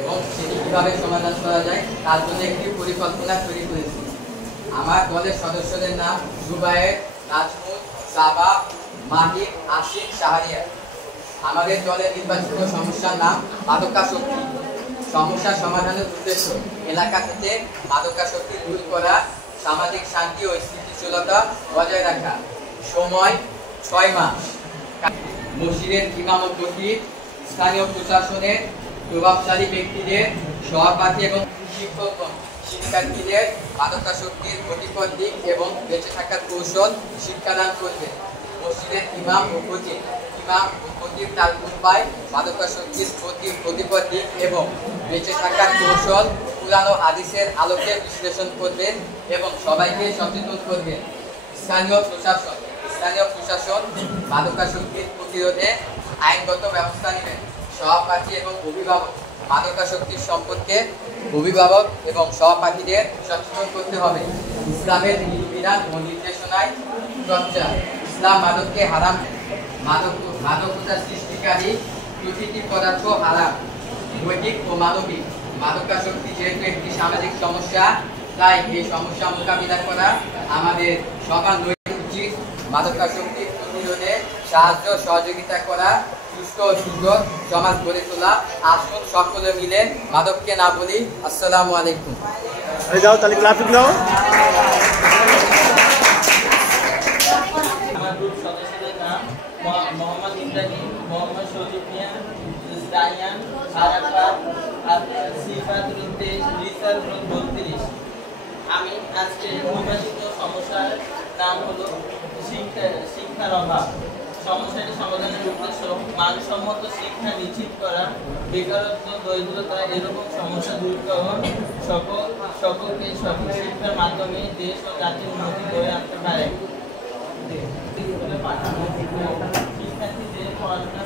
এবং সেটি কিভাবে সমাধান করা যায় তার জন্য একটি পরিকল্পনা তৈরি করেছি। আমার দলের সদস্যদের নাম জুবায়ের, নাজমুল, সাবা, মাহির, আশিক, শাহরিয়ার। আমাদের দলের নির্বাচিত সমস্যার নাম মাদকাসক্তি। সমস্যা সমাধানের উদ্দেশ্য এলাকা থেকে মাদকাসক্তি দূর করা, সামাজিক শান্তি ও স্থিতিশীলতা বজায় রাখা। সময় 6 মাস। মসজিদের ইমামতি, স্থানীয় প্রশাসনের প্রভাবশালী ব্যক্তিদের, সহপাঠী এবং শিক্ষকগণ শিক্ষার্থীদের মাদকাসক্তির ক্ষতিকর দিক এবং বেঁচে থাকার কৌশল শিক্ষাদান করবেন। মসজিদের ইমাম ও খতিব তার খুতবায় মাদকাসক্তির ক্ষতিকর দিক এবং বেঁচে থাকার কৌশল কুরআন ও হাদিসের আলোকে বিশ্লেষণ করবেন এবং সবাইকে সচেতন করবেন। স্থানীয় প্রশাসন মাদকাসক্তির প্রতিরোধে আইনগত ব্যবস্থা নেবেন। সহপাঠী এবং অভিভাবক মাদকাসক্তির সম্পর্কে অভিভাবক এবং সহপাঠীদের সচেতন করতে হবে। ইসলামের বিধান ও নির্দেশনায় চর্চা। ইসলাম মাদককে হারাম, মাদকতা সৃষ্টিকারী প্রতিটি পদার্থ হারাম। নৈতিক ও মানবিক মাদকাসক্তি যেহেতু একটি সামাজিক সমস্যা, তাই এই সমস্যা মোকাবিলা করা আমাদের সবার নৈতিক উচিত। মাদকাসক্তি প্রতিরোধে সাহায্য সহযোগিতা করা, সুস্থ ও সুন্দর সমাজ গড়ে তোলা। আসুন সকলে মিলে মাদককে না বলি। আসসালামু আলাইকুম। যাও তাহলে ক্লাস নাও। আমার গ্রুপ সদস্যদের নাম মোহাম্মদ ইব্রাহিম, মোহাম্মদ সৌজিব মিয়া, রায়ান, আরাফাত, সিফাতুল ইমতেজ, রিসাল 32। আমি আজকে নির্বাচিত সমস্যার নাম হলো শিক্ষার অভাব। সমস্যাটি সমাধানের উদ্দেশ্য মানসম্মত শিক্ষা নিশ্চিত করা, বেকারত্ব, দরিদ্রতা এরকম সমস্যা দূরীকরণ, সকলকে সঠিক শিক্ষার মাধ্যমে দেশ ও জাতির উন্নতি করে আনতে পারে। শিক্ষার্থীদের পড়াশোনা